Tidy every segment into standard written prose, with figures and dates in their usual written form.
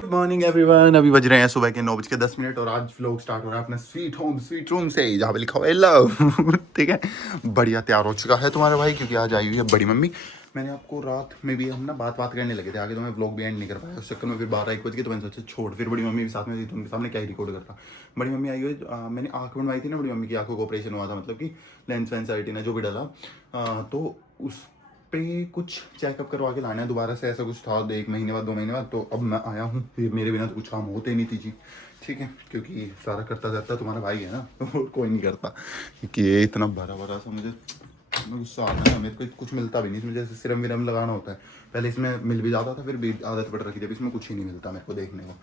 Good morning everyone. अभी बज रहे हैं सुबह के 9:10 और आज व्लॉग स्टार्ट हो रहा है अपने स्वीट होम स्वीट रूम से, जहाँ पे लिखा हुआ है लव। ठीक है, बढ़िया तैयार हो चुका है तुम्हारा भाई, क्योंकि आज आई हुई है बड़ी मम्मी। मैंने आपको रात में भी हम ना बात करने लगे थे आगे, तो मैं व्लॉग भी एंड नहीं कर पाया उस चक्कर में। फिर 12-1 बज गए तो मैंने सोचा छोड़, फिर बड़ी मम्मी भी साथ में थी तो उनके सामने क्या ही रिकॉर्ड करता। बड़ी मम्मी आई हुई, मैंने आँख बनवाई थी ना, बड़ी मम्मी की आँखों को ऑपरेशन हुआ था, मतलब कि लेंस वेंस रेटिना जो भी डाला, तो उस पे कुछ चेकअप करवा के लाना है दोबारा से, ऐसा कुछ था 1 महीने बाद 2 महीने बाद। तो अब मैं आया हूँ, फिर मेरे बिना तो कुछ काम होते नहीं थी जी, ठीक है, क्योंकि सारा करता जाता तुम्हारा भाई है ना, तो कोई नहीं करता, क्योंकि ये इतना भरा सा मुझे गुस्सा आता है। मेरे को कुछ मिलता भी नहीं इसमें, जैसे सिरम विरम लगाना होता है, पहले इसमें मिल भी जाता था, फिर भी आदत पड़ रखी थी, इसमें कुछ ही नहीं मिलता मेरे को देखने को।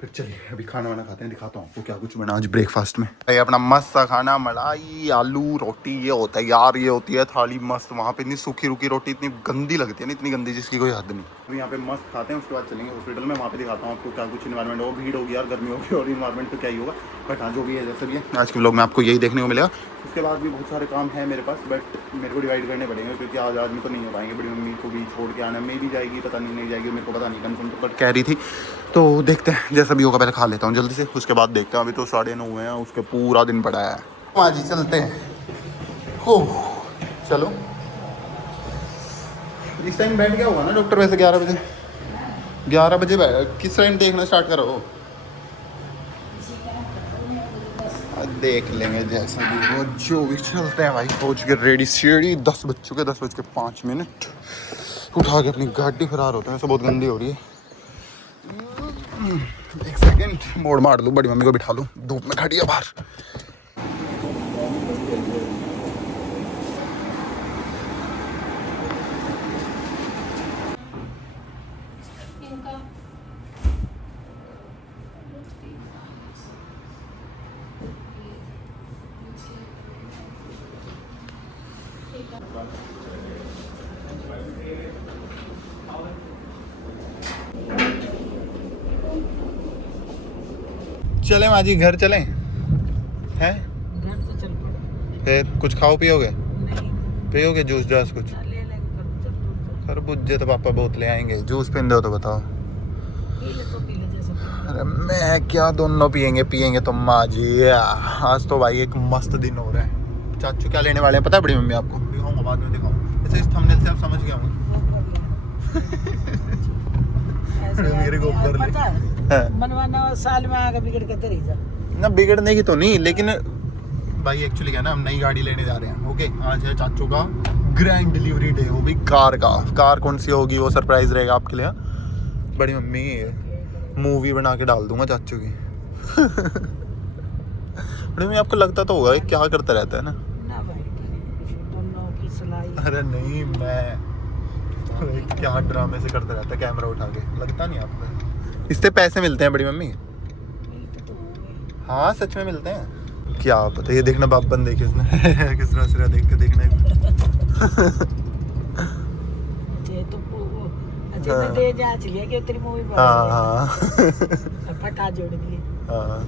फिर चलिए अभी खाना वाना खाते हैं, दिखाता हूँ आपको क्या कुछ बना आज ब्रेकफास्ट में। ये अपना मस्त सा खाना, मलाई आलू रोटी, ये होता है यार, ये होती है थाली मस्त। वहाँ पे इतनी सूखी रुकी रोटी इतनी गंदी लगती है ना, इतनी गंदी जिसकी कोई हद नहीं। अभी यहाँ पे मस्त खाते हैं, उसके बाद चलेंगे हॉस्पिटल में, वहाँ पे दिखाता हूँ आपको क्या कुछ इन्वायरमेंट होगा। भीड़ होगी यार, गर्मी होगी, और इन्वायरमेंट तो क्या ही होगा, बट हाँ जो भी है जैसे भी है आज के व्लॉग में आपको यही देखने को मिलेगा। उसके बाद भी बहुत सारे काम है मेरे पास, बट मेरे को डिवाइड करने पड़ेंगे, क्योंकि आज आदमी तो नहीं हो पाएंगे। बड़ी मम्मी को भी छोड़ के आना, मैं भी जाएगी, पता नहीं जाएगी, मेरे को पता नहीं कंफर्म, तो बट कह रही थी, तो देखते हैं जैसा भी होगा। पहले खा लेता हूँ जल्दी से, उसके बाद देखते हैं। अभी तो 9:30 हुए हैं, उसके पूरा दिन पड़ा है। हाँ जी चलते हैं, हो चलो। इस टाइम बैठ गया होगा ना डॉक्टर वैसे 11 बजे, 11 बजे किस टाइम देखना स्टार्ट करो, देख लेंगे जैसा भी हो जो भी। चलते हैं भाई, पहुँच के रेडी सीढ़ी, 10 बज चुके, 10:05। उठा के अपनी गाड़ी फरार होते हैं, सब बहुत गंदी हो रही है। 1 सेकेंड मोड़ मार लूँ, बड़ी मम्मी को बिठा लूँ, धूप में खड़ी है बाहर। चले माँ जी, घर चलें हैं? घर तो चल पड़ो। फिर कुछ खाओ पियोगे? नहीं पियोगे जूस जास कुछ? ले लेंगे खरबूजा। खरबूजे तो पापा बहुत ले आएंगे, जूस पीन दो तो बताओ। पी ले तो पी ले, जैसे पी ले। अरे मैं क्या, दोनों पियेंगे तो माँ जी। आज तो भाई एक मस्त दिन हो रहा है। चाचू क्या लेने वाले हैं पता है बड़ी मम्मी आपको? दिखाऊंगा बाद में, दिखाऊँ जैसे इस थंबनेल से आप समझ गया हूँ। मेरे को ऊपर ले मनवाना साल में आगे बिगड़ के तेरी जा ना, बिगड़ने की तो नहीं, लेकिन भाई एक्चुअली क्या ना, हम नई गाड़ी लेने जा रहे हैं। ओके, आज है चाचू का ग्रैंड डिलीवरी डे, वो भी कार का। कार कौन सी होगी वो सरप्राइज रहेगा आपके लिए। बड़ी मम्मी मूवी बना के डाल दूंगा चाचू की। बड़ी मम्मी आपको लगता तो होगा क्या करता रहता है ना भाई, दोनों की सलाई। अरे नहीं, मैं क्या ड्रामे से करता रहता है कैमरा उठा के, लगता नहीं आपको? इससे पैसे मिलते हैं बड़ी मम्मी? हाँ सच में मिलते हैं, क्या पता। ये देखना बाप बन देखे इसने किस तरह से देख के देखने। तो दे जा चलिए कि तेरी मूवी हाँ फटा जोड़ दिए। हाँ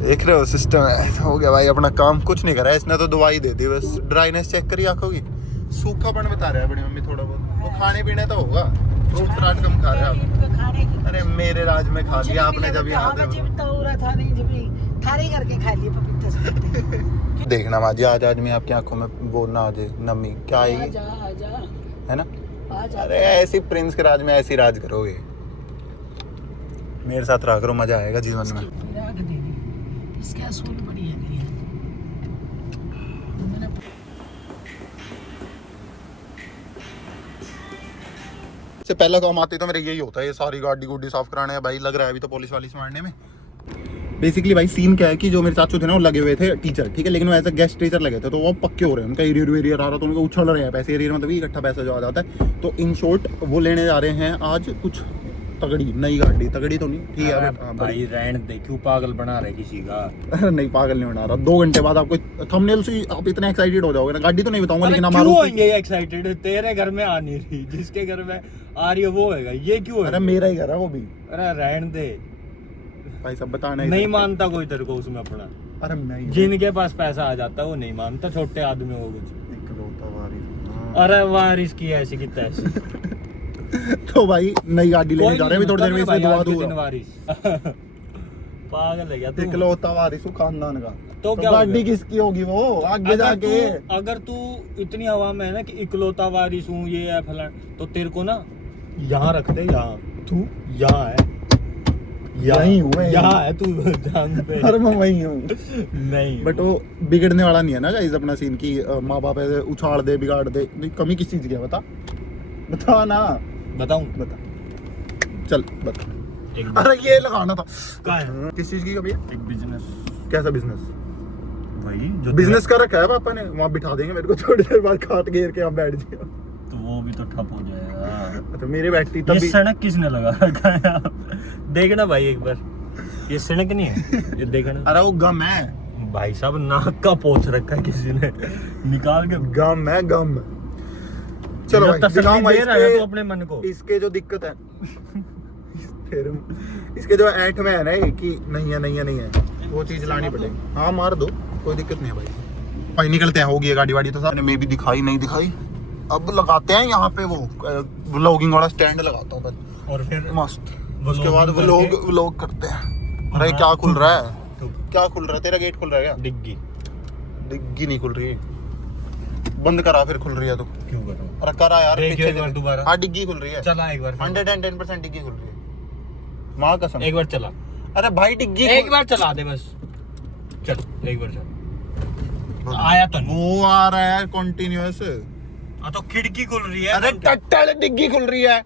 देख रहे हो, सिस्टम है। हो गया भाई अपना काम, कुछ नहीं करा है इसने, तो दवाई दे दी बस। ड्राइनेस चेक करी आंखों की, सूखापन बता रहा है बड़ी मम्मी थोड़ा बहुत। वो खाने पीने तो होगा, फ्रूट फ्राट कम खा रहे हैं आप। अरे मेरे राज में खा लिया आपने जब यहाँ देखना माँ जी, आज आदमी आपकी आंखों में वो ना आ जाए नमी, क्या आएगी है ना। अरे ऐसी प्रिंस के राज में ऐसी राज करोगे, मेरे साथ रह करो, मजा आएगा जीवन में। से पहला काम आते तो मेरे यही होता है, ये सारी गाड़ी गुड्डी साफ कराने है भाई। लग रहा है अभी तो पुलिस वाली से मारने में। बेसिकली भाई सीन क्या है कि जो मेरे चाचू थे ना, वो लगे हुए थे टीचर, ठीक है, लेकिन वो एज अ गेस्ट टीचर लगे थे, तो वो पक्के हो रहे हैं, उनका एरियर आ रहा, तो उनको उछल रहे हैं पैसे। एरियर मतलब इकट्ठा पैसा जो आ जाता है। तो इन शॉर्ट वो लेने जा रहे हैं आज कुछ तगड़ी नई गाड़ी, तगड़ी तो नहीं, ठीक है भाई रहने दे, क्यों पागल बना रहे किसी का। नहीं पागल नहीं बना रहा, 2 घंटे बाद आपको थंबनेल से आप इतने एक्साइटेड हो जाओगे ना। गाड़ी तो नहीं बताऊंगा, लेकिन क्यों होंगे एक्साइटेड? तेरे घर में आ नहीं रही, जिसके घर में आ रही है वो होगा, ये क्यों है? अरे मेरा ही घर है वो भी। अरे रहने दे भाई, सब बताना नहीं मानता कोई तेरे को उसमें अपना। अरे मैं जिनके पास पैसा आ जाता है वो नहीं मानता छोटे आदमी हो कुछ। इकलौता वारिस। अरे वारिस की ऐसी की तैसी। तो भाई नई गाड़ी लेने जा रहे हैं, अभी थोड़ी देर में इसमें दुआ दूंगा। वारिस पागल है क्या तू? इकलौता वारिस हूँ खानदान का। तो क्या गाड़ी किसकी होगी वो आगे जाके? अगर तू इतनी हवा में है ना कि इकलौता वारिस हूँ ये है फलान, तो तेरे को ना यहाँ रख दे, यहाँ तू यहाँ है, यहीं हूँ मैं, यहाँ है तू जान पे। अरे मैं वहीं हूँ। नहीं बट वो बिगड़ने वाला नहीं है ना गाइस अपना सीन की माँ बाप ऐसे उछाड़ दे बिगाड़ दे। नहीं, कमी किस चीज की है बता बता ना, बताऊं? बता चल बता। एक अरे ये लगाना था। कहाँ है? किस चीज की कमी है? एक बिजनेस, कैसा बिजनेस? वही जो बिजनेस कर रखा है पापा ने, वहाँ बिठा देंगे मेरे को थोड़ी देर बाद खाट घेर के यहाँ बैठ जाओ। तो वो भी तो ठप हो जाएगा। तो मेरी बैठती ये तभी। सड़क किसने लगा रखा है आप? देखना भाई एक बार, ये सड़क नहीं है, ये देखना। अरे वो गम है भाई साहब नाक का पोंछ रखा है किसी ने निकाल के। गम है गम। चलो भाई तसल्ली दिखाऊं भाई दे रहा है इसके, तू अपने मन को। इसके जो दिक्कत है फिर इसके जो ऐंठ में है ना ये कि नहीं है नहीं है नहीं है, वो चीज लानी पड़ेगी। हाँ मार दो, कोई दिक्कत नहीं है भाई। भाई निकलते हैं, होगी ये गाड़ी वाड़ी तो साहब मैं भी दिखाई नहीं दिखाई। अब लगाते हैं यहाँ पे वो व्लॉगिंग वाला स्टैंड लगाता हूँ पहले, और फिर मस्त। उसके बाद व्लॉग करते हैं। अरे क्या खुल रहा है, क्या खुल रहा है? तेरा गेट खुल रहा है क्या? डिग्गी डिग्गी नहीं खुल रही है, बंद करा फिर खुल रही है तो क्यों करूं? अरे करा यार देख पीछे एक बार दोबारा। हाँ डिग्गी खुल रही है, चला एक बार फिर। 110% डिग्गी खुल रही है, माँ कसम। एक बार चला, अरे भाई डिग्गी एक बार चला दे बस, चल एक बार चल। आया तो नहीं। वो आ रहा है कंटिन्यूअस। हाँ तो खिड़की खुल रही है। अरे टट्टल डिग्गी खुल रही है।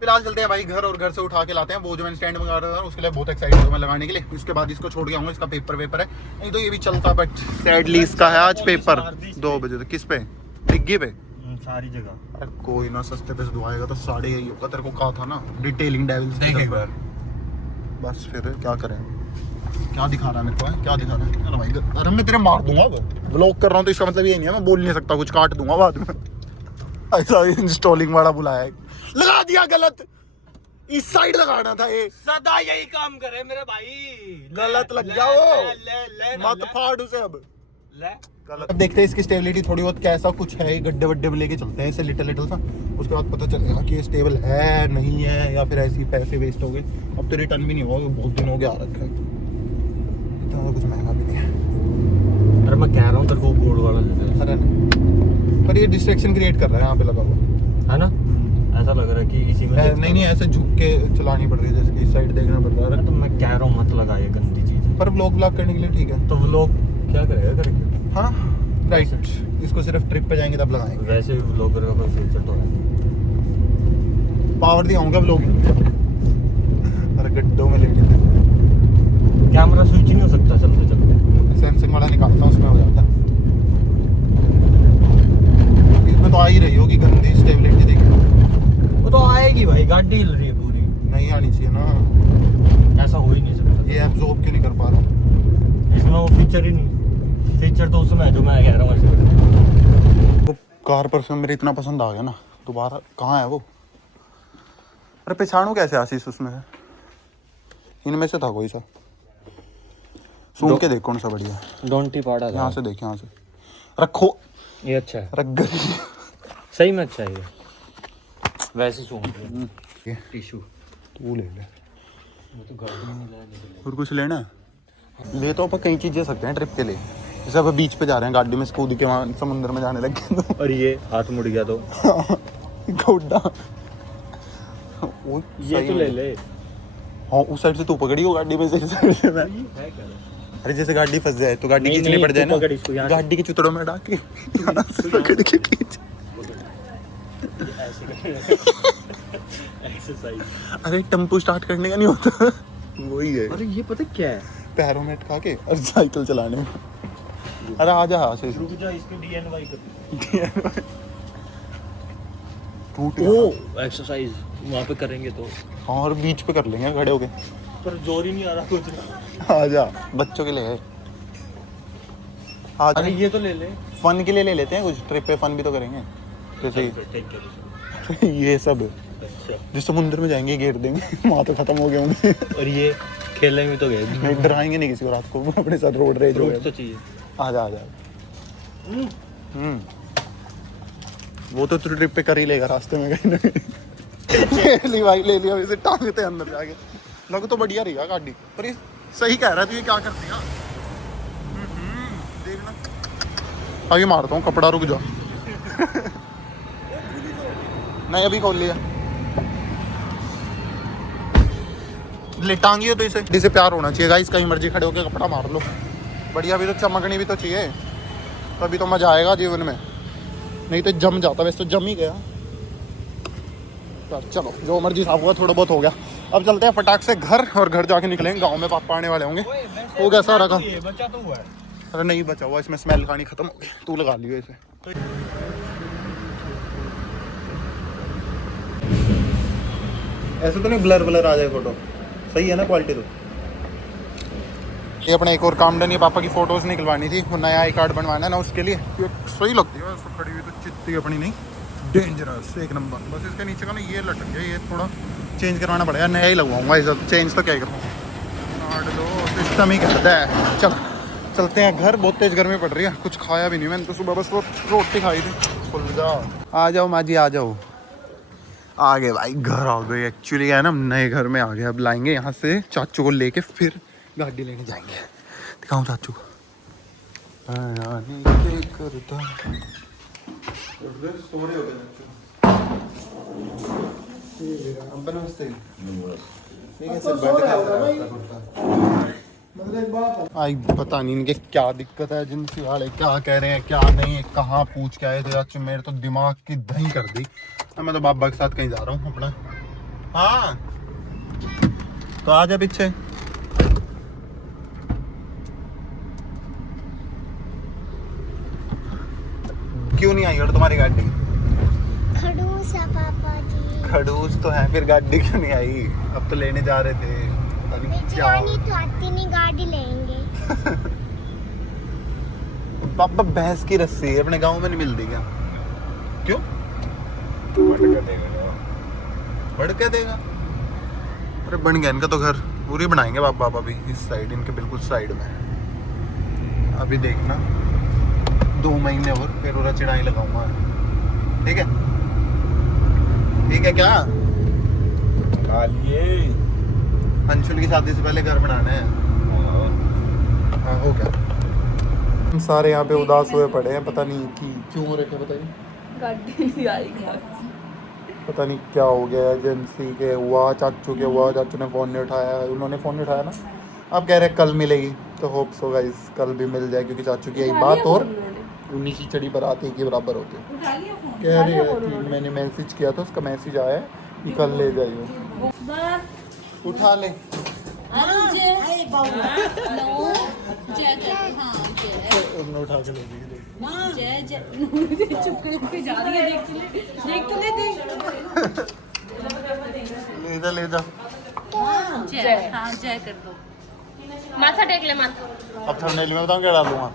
फिलहाल चलते हैं भाई घर, और घर से उठा के लाते हैं वो जो मैंने स्टैंड मंगा रहा था, उसके लिए बहुत एक्साइटेड हूं मैं लगाने के लिए। उसके बाद इसको छोड़ के आऊंगा, इसका पेपर है, नहीं तो ये भी चलता, बट सैडली इसका है आज पेपर 2 बजे तक। किस पे? डिग्गी पे सारी जगह। अरे कोई ना, सस्ते पे दुआएगा तो साढ़े यही होगा। तेरे को कहा था ना डिटेलिंग डेविल्स। देख एक बार। बस फिर क्या करें, क्या दिखा रहा है मेरे को, है क्या दिखा रहा है? चलो भाई, अरे मैं तेरे मार दूंगा, वो व्लॉग कर रहा हूँ तो इसका मतलब ये नहीं है मैं बोल नहीं सकता कुछ, काट दूंगा बाद में। ऐसा इंस्टॉलिंग वाला बुलाया है, लगा दिया गलत, इस साइड लगाना था ये। सदा यही काम करे मेरे भाई, गलत लग गया वो, मत फाड़ उसे अब। अब देखते हैं इसकी स्टेबिलिटी थोड़ी बहुत कैसा कुछ है, गड्ढे वड्ढे में लेके चलते हैं इसे लिटिल सा, उसके बाद पता चलेगा कि ये स्टेबल है नहीं है, या फिर ऐसे ही पैसे वेस्ट हो गए। अब तो रिटर्न भी नहीं होगा, बहुत दिन हो गया आ रखा है, इतना कुछ महंगा भी नहीं है। अरे मैं कह रहा हूँ तेरे को गोल्ड वाला ले ले। अरे नहीं, पर ये डिस्ट्रैक्शन क्रिएट कर रहा है यहाँ पे लगा हुआ है ना, ऐसा लग रहा है कि इसी में नहीं ऐसे झुक के चलानी पड़ रही है, जैसे कि इस साइड देखना पड़ रहा है। तो मैं कह रहा हूँ मत लगा ये गंदी चीज। पर व्लॉग करने के लिए ठीक है। तो व्लॉग क्या करेगा करके? हाँ राइट, इसको सिर्फ ट्रिप पे जाएंगे तब लगाएंगे। वैसे भी व्लॉगर का कोई फ्यूचर तो है। पावर दिखाऊंगा व्लॉगिंग। अरे गड्ढों में लेके कैमरा स्विच नहीं हो सकता चलते चलते? सैमसंग वाला निकालता हूँ, उसमें हो जाता। इसमें तो आ ही रही होगी गंदी स्टेबिलिटी, देखिए वो तो आएगी भाई, गाड़ी हिल रही है पूरी। नहीं आनी चाहिए ना, ऐसा हो ही नहीं सकता। ये एब्जॉर्ब क्यों नहीं कर पा रहा हूँ? इसमें वो फीचर ही नहीं, फीचर तो उसमें है जो मैं कह रहा हूँ ऐसे। वो कार परफ्यूम मेरे इतना पसंद आ गया ना, दोबारा कहाँ है वो? अरे पहचानू कैसे आशीष उसमें है? इनमें से था कोई सा, सूंघ के देख कौन सा बढ़िया है। डोंटी पाड़ा यहाँ से देख, यहाँ से रखो, ये अच्छा है, रख गई। सही में अच्छा है ये, वैसे सूंघ टिश्यू तू ले ले, तो गाड़ी में नहीं लाने। और कुछ लेना है? ले तो अपन कई चीज़ें सकते हैं ट्रिप के लिए, जैसे अब बीच पे जा रहे हैं गाड़ी में कूद के वहाँ समुद्र में जाने लग गए तो। और ये हाथ मुड़ गया तो गोड्डा ये तो ले ले। हाँ उस साइड से तू पकड़ी हो गाड़ी में से, इस साइड से मैं। अरे जैसे गाड़ी फंस जाए तो गाड़ी खींचनी पड़ जाए ना, गाड़ी के चुतड़ों में डाल के यहाँ से पकड़ के खींच। एक्सरसाइज। अरे टेम्पो स्टार्ट करने का नहीं होता, वही है। अरे ये पता क्या है, पैरों में अटका के और साइकिल चलाने में। अरे आजा आशीष, रुक जा, इसको डीएनवाई कर। टूट ओ एक्सरसाइज वहाँ पे करेंगे तो, हाँ और बीच पे कर लेंगे खड़े होके। पर जोर ही नहीं आ रहा कुछ। आजा, बच्चों के लिए है। अरे ये तो ले ले, फन के लिए ले लेते हैं कुछ, ट्रिप पे फन भी तो करेंगे। जैसे ये सब अच्छा। जिस समुद्र में जाएंगे घेर देंगे, वहाँ तो खत्म हो गए होंगे। और ये खेलने भी तो गए। नहीं डराएंगे नहीं किसी को रात को, अपने साथ रोड रेज हो फ्रूट तो गया। चाहिए। आ जा। वो तो ट्रिप पे कर ही लेगा रास्ते में कहीं ना कहीं। ले भाई ले लिया इसे, टांगते अंदर जाके। लग तो बढ़िया रही गाड़ी, पर ये सही कह रहा है, तू ये क्या करती है? देखना आगे मारता हूँ कपड़ा, रुक जा। नहीं अभी खोल लिया। ले टांगी हो तो इसे प्यार होना चाहिए गाइस, कहीं मर्जी खड़े होकर कपड़ा मार लो। बढ़िया भी तो चमकनी भी तो चाहिए, तभी तो मजा आएगा जीवन में, नहीं तो जम जाता। वैसे तो जम ही गया। चलो जो मर्जी साफ हुआ, थोड़ा बहुत हो गया। अब चलते हैं फटाक से घर, और घर जाके निकलेंगे। गांव में पापा आने वाले होंगे। हो गया सारा काम। ये बच्चा तो हुआ है। अरे नहीं बचा हुआ, इसमें स्मेल खानी खत्म हो गई। तू लगा लियो इसे। ऐसे तो नहीं ब्लर आ जाए फोटो, सही है ना क्वालिटी? तो ये अपना एक और काम डन है, पापा की फोटोज निकलवानी थी, वो नया आई कार्ड बनवाना है ना, उसके लिए ये सही लगती है। सब खड़ी हुई तो चित्ती अपनी नहीं, डेंजरस एक नंबर। बस इसके नीचे का ना ये लटक गया, ये थोड़ा चेंज करवाना पड़ेगा, नया ही लगवाऊंगा इसे। चेंज तो क्या ही करूँ, काट दो, सिस्टम ही करता है। चलते हैं घर, बहुत तेज गर्मी पड़ रही है। कुछ खाया भी नहीं मैंने तो, सुबह बस वो रोटी खाई थी। खुल जाओ, आ जाओ माँ जी आ जाओ। आ गए भाई, घर आ गए। एक्चुअली है ना, नए घर में आ गए। अब लाएंगे यहाँ से चाचू को लेके, फिर गाड़ी लेने जाएंगे। दिखाऊं चाचू को। आई पता नहीं इनके क्या दिक्कत है, एजेंसी वाले क्या कह रहे हैं क्या नहीं, कहाँ पूछ के आए थे चाचू। मेरे तो दिमाग की दही कर दी। मैं तो बाबा के साथ कहीं जा रहा हूँ अपना। हाँ तो आ जा पीछे। क्यों नहीं आई और तुम्हारी गाड़ी? खड़ूस है पापा जी। खड़ूस तो है, फिर गाड़ी क्यों नहीं आई? अब तो लेने जा रहे थे, पता नहीं क्या। तो आती नहीं, गाड़ी लेंगे। पापा भैंस की रस्सी है, अपने गांव में नहीं मिलती क्या? क्यों? बढ़ देगा। अरे बन गया इनका तो घर, पूरी बनाएंगे पापा भी इस साइड, इनके बिल्कुल साइड में। अभी देखना 2 महीने और फिर उरा चिड़ाई लगाऊंगा। ठीक है? ठीक है क्या? अंशुल की शादी से पहले घर बनाना है। हाँ हो गया। हम सारे यहाँ पे उदास हुए पड़े हैं, पता नहीं कि क्यों हो रखे, बताइए। गाड़ी नहीं आई घर। पता नहीं क्या हो गया, एजेंसी के हुआ, चाचू के हुआ, चाचू ने फ़ोन नहीं उठाया, उन्होंने फ़ोन नहीं उठाया ना। अब कह रहे हैं कल मिलेगी, तो होप सो गाइस कल भी मिल जाए, क्योंकि चाचू की यही बात और 19 की चढ़ी बारात एक ही बराबर होती है। कह रही है कि मैंने मैसेज किया था, उसका मैसेज आया है कि कल ले जाइए। उठा ले। उन्होंने उठा के ले दी। ले जा। जय, हाँ जय कर दो। माथा टेक ले माथा। अब थंबनेल में बताऊं क्या डालूंगा?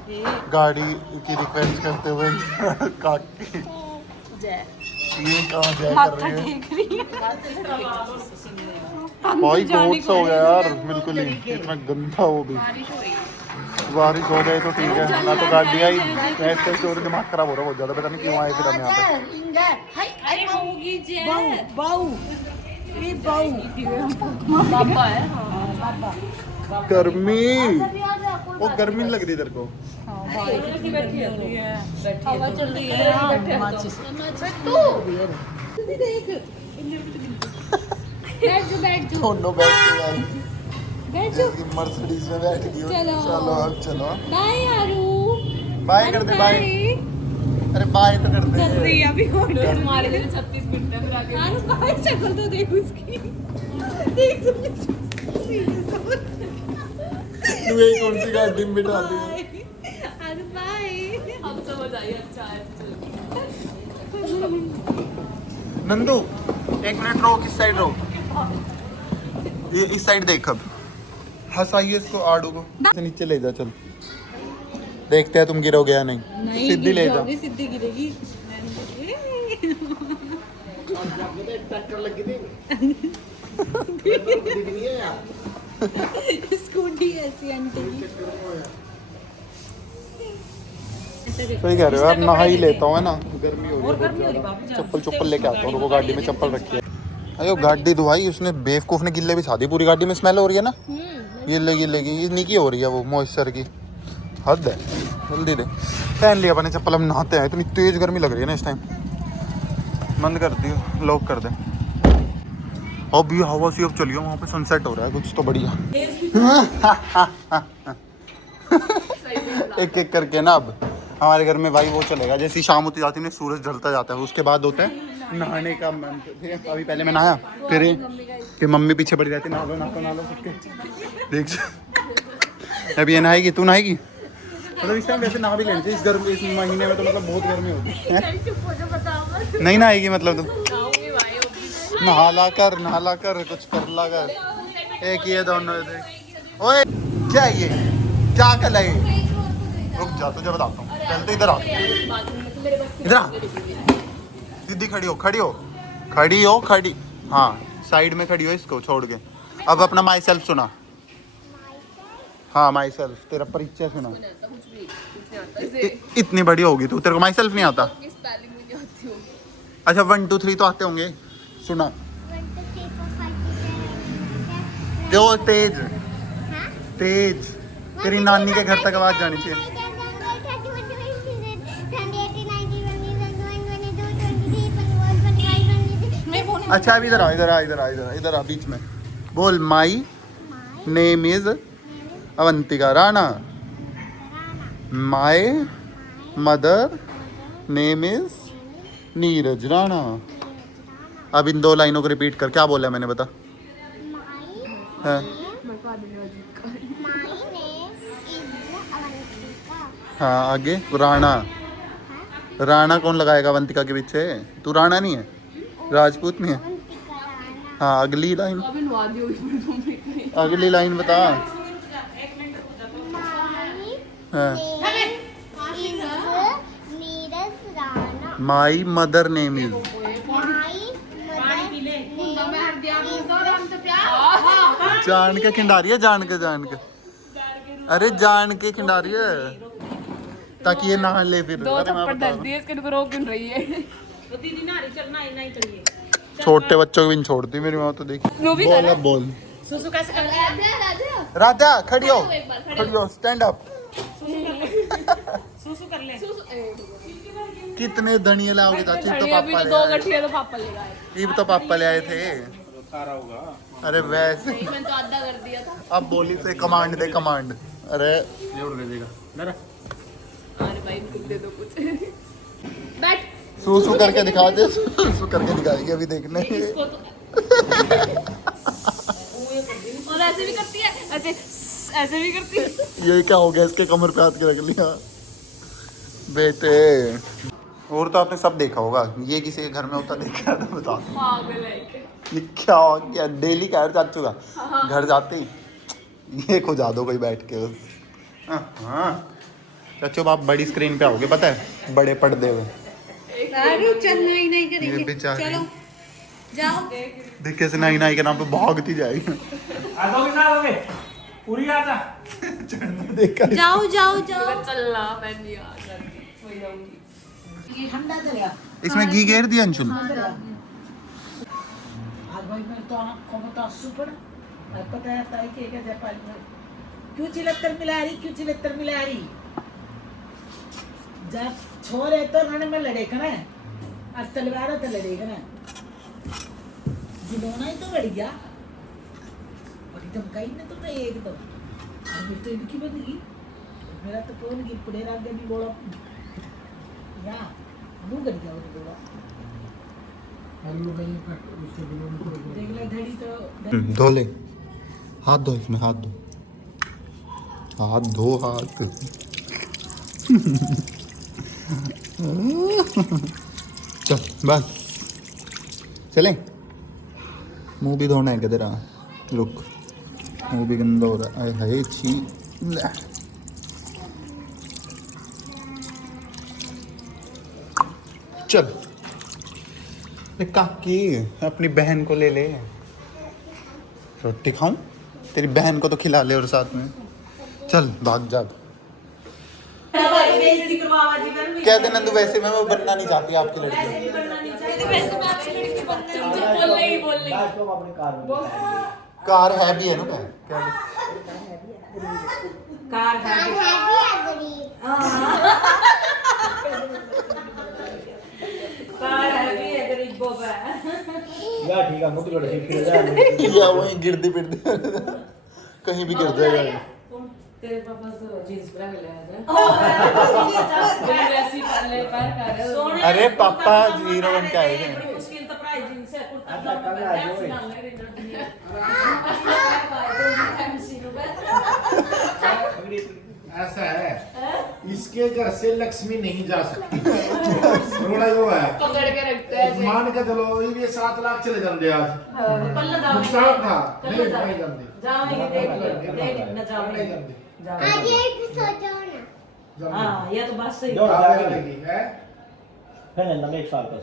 गाड़ी की रिक्वेस्ट करते हुए काकी। जय। ये कहाँ जय कर रही है? भाई गोट सा हो गया यार, बिल्कुल ही इतना गंदा। वो भी बारिश हो गई तो ठीक है, ना तो गाड़ी आई। ऐसे चोर दिमाग खराब हो रहा है बहुत ज्यादा, पता नहीं क्यों आए फिर हम यहाँ पे। अरे होगी जय। बाऊ पापा है। हाँ गर्मी, वो गर्मी नहीं लग रही तेरे को? हवा चल रही है। बैठ जाओ। दोनों बैठ के आई, बैठ जाओ। मर्सिडीज में बैठ गई। चलो अब चलो, बाय यारू। बाय कर दे। बाय, अरे बाय तो कर दे। चल रही है अभी तुम्हारे लिए 36 मिनट है फिर आगे। यार बाय शक्ल तो देख उसकी। देख तू एक कौन सी गाड़ी में बिठा दी? अरे बाय। हम समझ आई। अच्छा है। नंदू एक मिनट रो, किस साइड रो? ये इस साइड देख। अब हंसाइए इसको, आड़ू को नीचे ले जा। चल देखते हैं तुम गिरोगे या नहीं। सीधी ले जा। सीधी गिरेगी। स्कूटी ऐसी आंटी की। सही कह रहे हो यार, नहा ही लेता हूँ है ना, गर्मी हो रही और है गर्मी हो रही बहुत बाबू, ज़्यादा। चप्पल चुप्पल लेके आता हूँ, रुको गाड़ी में चप्पल रखी है। अयो गाड़ी धुआई उसने, बेवकूफ़ ने गिल्ले बिछा दी पूरी गाड़ी में, स्मेल हो रही है ना गिल्ले गिल्ले की, इतनी की हो रही है वो मॉइस्चर की, हद है। जल्दी दे, पहन लिया अपने चप्पल, हम नहाते हैं। इतनी तेज़ गर्मी लग रही है ना इस टाइम। बंद कर दियो, लॉक कर दे। अब ये हवा सी अब चलिए, वहाँ पे सनसेट हो रहा है कुछ तो बढ़िया। एक एक करके ना अब हमारे घर में भाई वो चलेगा, जैसी शाम होती जाती है सूरज ढलता जाता है, उसके बाद होता है नहाने का मन। ठीक है, अभी पहले मैं नहाया, फिर मम्मी पीछे पड़ी रहती, नहा लो नहा लो सबके। देख अभी ये नहाएगी, तू नहाएगी? मतलब इस टाइम वैसे नहा भी लेनी चाहिए इस गर्मी, इस महीने में तो मतलब बहुत गर्मी होती है। नहीं नहाएगी मतलब तुम? नहा ला कर कुछ कर ला कर। एक ये दोनों ओए क्या ये क्या कर रहा है? रुक जा, तुझे बताता हूँ, पहले तो इधर आ, इधर आ, सीधी खड़ी हो, खड़ी। हाँ साइड में खड़ी हो, इसको छोड़ के। अब अपना माई सेल्फ सुना। हाँ माई सेल्फ, तेरा परिचय सुना। इतनी बड़ी होगी तू, तेरे को माई सेल्फ नहीं आता? अच्छा 1 2 3 तो आते होंगे, सुना। 1 2 3 4 5 6 जो तेज तेज, तेरी नानी के घर तक आवाज जानी चाहिए। अच्छा अब इधर आ बीच में बोल। My name is Avantika Rana, my mother name is Neeraj Rana. अब इन 2 लाइनों को रिपीट कर, क्या बोला मैंने बता? हाँ हाँ आगे राणा। राणा कौन लगाएगा अवंतिका के पीछे? तू राणा नहीं है, राजपूत नहीं है। हाँ अगली लाइन, अगली लाइन बता। हाँ माई मदर नेम इज, जान के खिंडारी है, जान के अरे जान के खिंडारी है ताकि ये नहा ले। फिर दो थप्पड़ धर दिए, इसके ऊपर रोक क्यों रही है? दीदी ना रही, चलना ही नहीं चाहिए। छोटे बच्चों को भी नहीं छोड़ती मेरी माँ तो। देख बोल, अब बोल। सुसु कैसे करते हैं? राधा खड़ी हो, स्टैंड अप। सुसु कर ले। कितने धनिया लाओगे चाची? तो अभी पापा तो ले 2 आए, गठिया तो पापा ले गए। ये तो पापा ले आए थे। अरे वैसे मैंने तो आधा कर दिया था। अब बोली से कमांड दे, कमांड। अरे अरे भाई कुछ दे दो कुछ। बैठ। सूसू करके दिखा दे, सूसू करके दिखाएगी अभी, देखने। इसको तो और ऐसे भी करती है, ऐसे भी करती है। ये क्या हो गया, इसके कमर पे हाथ के रख लिया बेटे। और तो आपने सब देखा होगा, ये किसी के घर में होता देखा तो बता। पागल है क्या? ये क्या डेली का है चाचू का, घर जाते ही ये खुजा दो कोई बैठ के उस। हाँ चाचू आप बड़ी स्क्रीन पे आओगे, पता है, बड़े पर्दे में। चलना ही नहीं ये करेंगे। बेचारी चलो जाओ। देख कैसे नाई के नाम पे भागती जाएगी। पूरी आजा। देखा जाओ चलना मैं नहीं आ जाती, वही जाऊंगी। ये ठंडा चलेगा। इसमें घी घेर दिया अंशुल। आज भाई मैं तो आँखों में तो आंसू पड़। अब पता है ताई के क्या जापान में क्यों चिलत्तर मिला रही जब छोरे तो रण में लड़े कना आज तलवार तो लड़े कना जिलोना ही तो बढ़ गया और एकदम कहीं ना तो एक तो अभी तो इनकी बदली मेरा तो कौन की पुड़े रागे भी बोला या अनु कर गया वो बोला देख ले धड़ी तो धो ले, हाथ धो, इसमें हाथ धो, हाथ धो हाथ। चल बस चलें। मुंह भी धोना है किधर? रुक, मुंह भी गंदा हो रहा है। हाय छी। चल काकी अपनी बहन को ले ले। रोटी खाऊं? तेरी बहन को तो खिला ले और साथ में चल भाग जा। बेइज्जती करवावा जी मैंने कह देना तू वैसे मैं वो बनना नहीं चाहती आपकी लड़की। नहीं बनना नहीं चाहिए। वैसे मैं आपकी लड़की बनती हूँ, जो बोलने ही बोलने। लास्ट में अपने कार में कार है भी है ना क्या? कार है आज है भी गरीब कार है भी है गरीबों पे। या ठीक है मुझे लड़की फिर जा या वहीं गिरती फिरती कहीं भी गिर जाएगा। तेरे पापा तो जींस पहन के लाया था। वैसी पहले पैर कर रहे हो। सोने अरे पापा कुर्ता 01 के आए थे। बड़ी मुश्किल तो प्राइस जींस है कुर्ता अच्छा, कल आ जाओ। ऐसा है इसके घर से लक्ष्मी नहीं जा सकती। रोड़ा जो है पकड़ के रखते हैं ऐसे। मान के चलो ये 7 लाख चले जाते आज कल जाओ नुकसान था कल नहीं जाओ नहीं जाते जाओगे देख लो देख न नहीं जाओगे जाते आज एक सोचो ना जाओ हाँ ये तो बात सही जो है। आगे लगी है फिर लंबे एक साल का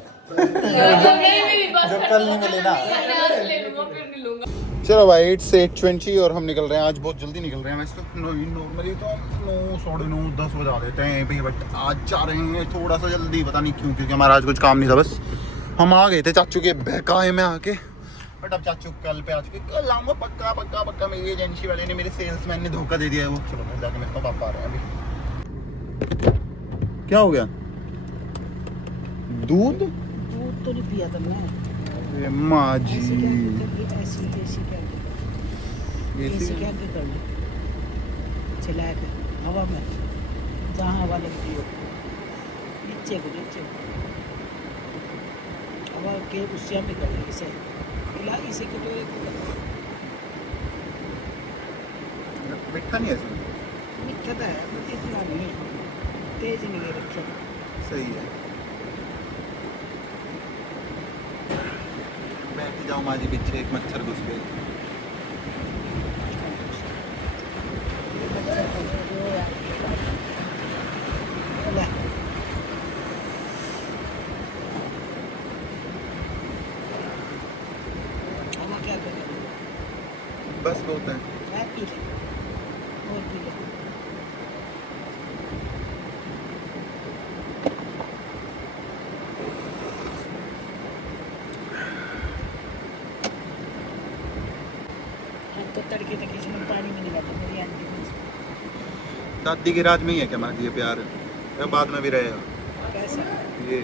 नहीं मेरी बात जब कल नहीं मिले ना। संन्यास ले लूंगा फिर नहीं लूंगा। चलो भाई इट्स 8:20 और हम निकल रहे हैं। आज बहुत जल्दी निकल रहे हैं वैसे तो नॉर्मली तो 9 साढ़े 9 10 बजा देते हैं भाई, बट आज जा रहे हैं थोड़ा सा जल्दी, पता नहीं क्यों, क्योंकि हमारा आज कुछ काम नहीं था। बस हम आ गए थे चाचू के बहकाए में आके, बट अब चाचू कल पे आ चुके। कल आऊँगा पक्का पक्का पक्का। मेरी एजेंसी वाले ने मेरे सेल्समैन ने धोखा दे दिया है वो। चलो मैं जाके मेरे पापा आ रहे हैं अभी। क्या हो गया? दूध? दूध तो नहीं पिया था मैं। अरे माँ जी ऐसी क्या कर लो चला के हवा में जहाँ हवा लगती हो नीचे को हवा के उससे हम निकल इसे खिला इसे के तो मीठा नहीं है इसमें? मीठा तो है बट इतना नहीं है, तेज नहीं रखे। सही है। बैठ जाओ माँ जी पीछे, एक मच्छर घुस गए। हवा क्या करें? बस बहुत है। मैं पी ले और पी ले। तो तड़के तक किसी ने पानी में नहीं लगाता मेरी आंटी ने। दादी के राज में ही है क्या माँ जी ये प्यार? या बाद में भी रहेगा कैसा ये?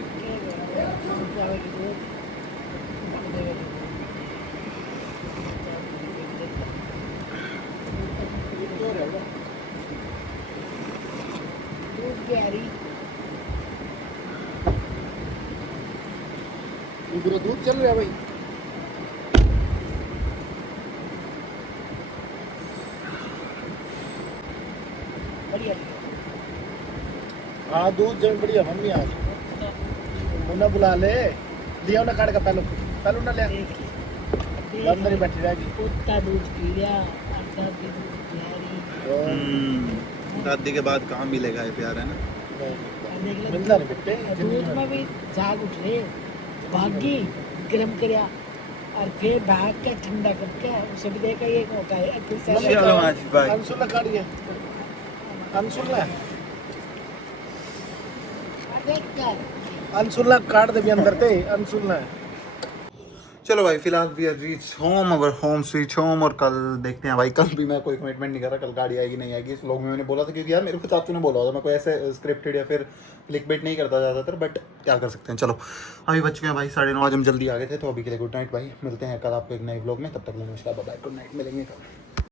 इधर दूध चल रहा है भाई। बढ़िया हाँ दूध जम बढ़िया मम्मी आज मुन्ना बुला ले लिया ना काट का पहले ना ले देख ले अंदर ही बैठी रहेगी। कुत्ता दूध पी लिया आटा की दूध प्यारी दादी के बाद कहाँ मिलेगा ये प्यार, है ना? देख ले मिलता नहीं बेटे दूध में भी जाग उठ रहे भागी गर्म करया और फिर भाग के ठंडा करके उसे भी देखा ये होता है फिर से चलो माँ जी बाय। अंशुला काट गया अंशुला देख कर अंशुला काट दे भी अंदर थे अंशुला चलो भाई फिलहाल we are reach home, our home sweet home. और कल देखते हैं भाई, कल भी मैं कोई कमिटमेंट नहीं कर रहा कल गाड़ी आएगी नहीं आएगी। इस व्लॉग में मैंने बोला था क्योंकि यार मेरे को चाचू ने बोला था मैं कोई ऐसे स्क्रिप्टेड या फिर क्लिकबेट नहीं करता ज़्यादातर, बट क्या कर सकते हैं। चलो अभी बच गए भाई 9:30, आज हम जल्दी आ गए थे। तो अभी के लिए गुड नाइट भाई, मिलते हैं कल आपको एक नए व्लॉग में। तब तक नमस्कार बाय, गुड नाइट, मिलेंगे कल।